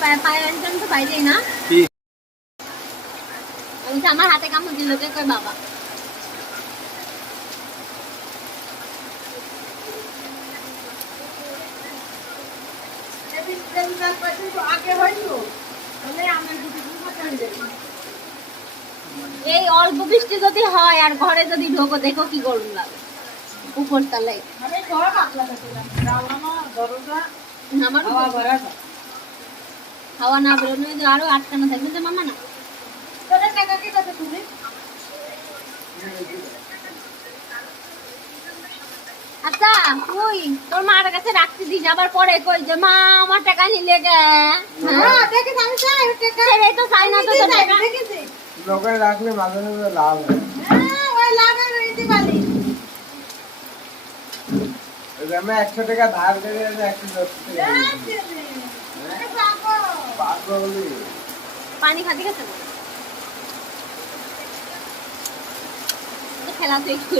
পায়ের তো বাইরেই না আমার হাতে কামড় দিল কই বাবা এই অল্প বৃষ্টি যদি হয় আর ঘরে যদি ঢোকো দেখো কি গরম লাগে উপর তলায় হাওয়া না বেরোনো আরো আটকানো থাকবে যে মামা না আচ্ছা তুই তোর মার কাছে রাখতে দিস আবার পরে কই যে মা আমার টাকা নিলে গে তো চাই না তো লোকের রাখলে মাঝে মাঝে লাভ হয় আমি 100 টাকা ধার করে 110 পানি খাতে গেছে খেলা তো একটু